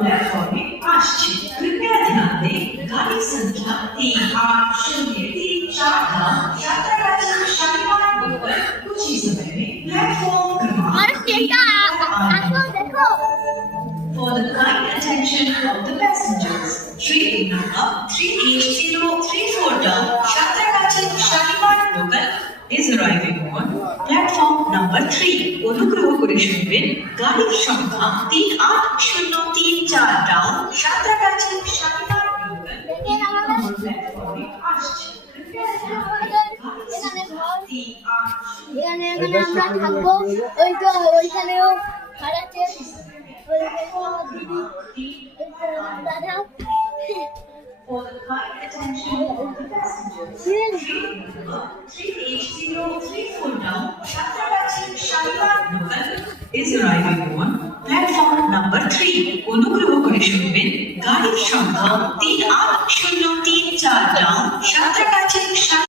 प्लेटफॉर्मे আসছে कृपया ध्यान दें गाड़ी संख्या 3803 सातरागाछी शालीमार होकर कुछ ही समय में प्लेटफॉर्म क्रमांक For the kind attention of the passengers, train number 38034 down Satragachi Shalimar local is arriving on platform number 3. অনুগ্রহ করে শুনবেন গাড়ির সংখ্যা 38034 ডাউন সাঁতরাগাছি শালিমার লোকাল প্ল্যাটফর্মে আসছে। এখানে আমরা থাকবো ওইখানেও ভাড়াতে দাদা For the kind attention of the passengers, train number 38034 down Satragachi Shalimar local is arriving on platform number 3. অনুগ্রহ করে শুনবেন গাড়ির সংখ্যা 38034